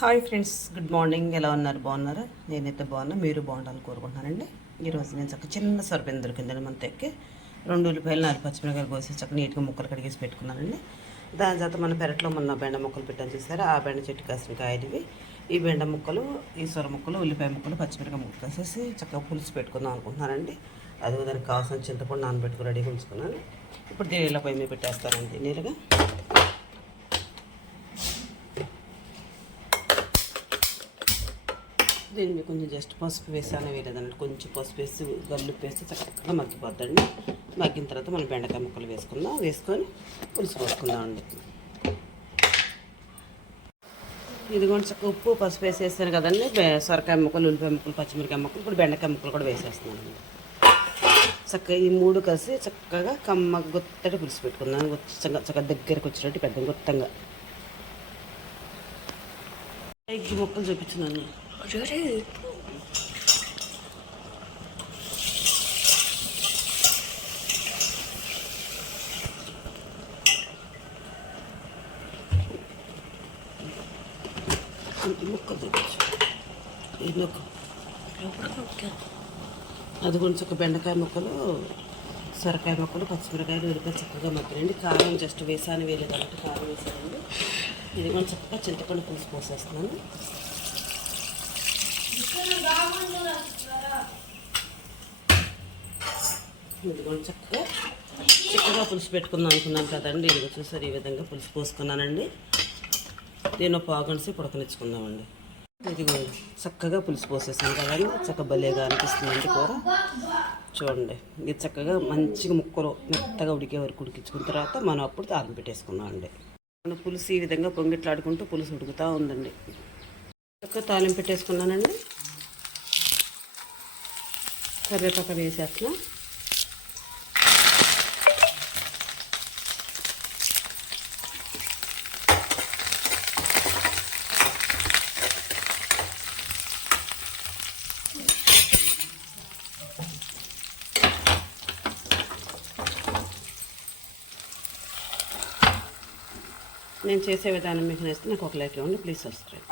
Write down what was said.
Hi friends, good morning. ఎలా ఉన్నారు? బాగున్నారా? నేనైతే బాగున్నా, మీరు బాగుండాలని కోరుకుంటున్నానండి. ఈరోజు నేను చక్క చిన్న సొరపెందు దొరికిందండి మన తెక్కి 2 ఉల్లిపాయలు 4 పచ్చిమిరకాయలు కోసి చక్క నీట్గా ముక్కలు కడిగేసి పెట్టుకున్నానండి. దాని తర్వాత మన పెరట్లో మొన్న బెండ ముక్కలు పెట్టాను చూసారా, ఆ బెండ చెట్టు కాసిన కాయలు ఈ బెండ ముక్కలు, ఈ సొర ముక్కలు, ఉల్లిపాయ ముక్కలు, పచ్చిమిరకాయ ముక్కలు వేసేసి చక్కగా పులుసు పెట్టుకుందాం అనుకుంటున్నానండి. అదే దానికి కావాల్సిన చింతపండు నానబెట్టుకుని రెడీగా ఉంచుకున్నాను. ఇప్పుడు దీని ఇలా పొయ్యి మీద పెట్టేస్తానండి నీళ్ళగా. దీన్ని కొంచెం జస్ట్ పసుపు వేసాను, వేయలేదన్నట్టు కొంచెం పసుపు వేసి గల్లుప్పు వేస్తే చక్కగా మగ్గిపోద్దండి. మగ్గిన తర్వాత మనం బెండకాయ ముక్కలు వేసుకొని పులుసు పోసుకుందామండి. ఇదిగోండి చక్క ఉప్పు పసుపు వేసేసాను కదండి. సొరకాయ ముక్కలు, ఉల్లిపాయ ముక్కలు, పచ్చిమిరకాయ ముక్కలు, ఇప్పుడు బెండకాయ ముక్కలు కూడా వేసేస్తున్నానండి. చక్కగా ఈ 3 కలిసి చక్కగా కమ్మ గుత్తటి పులుసు పెట్టుకున్నాను. చక్కగా దగ్గరకు వచ్చినట్టు పెద్ద గుత్తంగా ఎగ్గి ముక్కలు చూపించినాను. ముక్కలు అది కొంచెం బెండకాయ ముక్కలు, సొరకాయ ముక్కలు, పచ్చిమిరకాయలు, ఉల్లిపాయ చక్కగా మగ్గినండి. కారం జస్ట్ వేసాను, వేయలేదు కాబట్టి కారం వేసానండి. ఇది కొంచెం చక్కగా చింతపండు పులుసు పోసేస్తున్నాను. ఇది కొంచెం చక్కగా పులుసు పెట్టుకుందాం అనుకున్నాను కదండి. ఇది చూసారు, ఈ విధంగా పులుసు పోసుకున్నానండి. దీన్ని పావుగంట ఉడకనిచ్చుకుందామండి. ఇదిగో చక్కగా పులుసు పోసేసాను కదండి. చక్కగా భలేగా అనిపిస్తుందండి కూర. చూడండి, ఇది చక్కగా మంచిగా ముక్కలు మెత్తగా ఉడికే వరకు ఉడికించుకున్న తర్వాత మనం అప్పుడు తాలింపు పెట్టేసుకుందామండి. మన పులుసు ఈ విధంగా పొంగిట్లాడుకుంటూ పులుసు ఉడుకుతూ ఉందండి. చక్కగా తాలింపు పెట్టేసుకున్నానండి. కరివేపాకు వేసేస్తున్నా. నేను చేసే విధానం మీకు నచ్చితే నాకు ఒక లైక్ ఇవ్వండి. Please subscribe.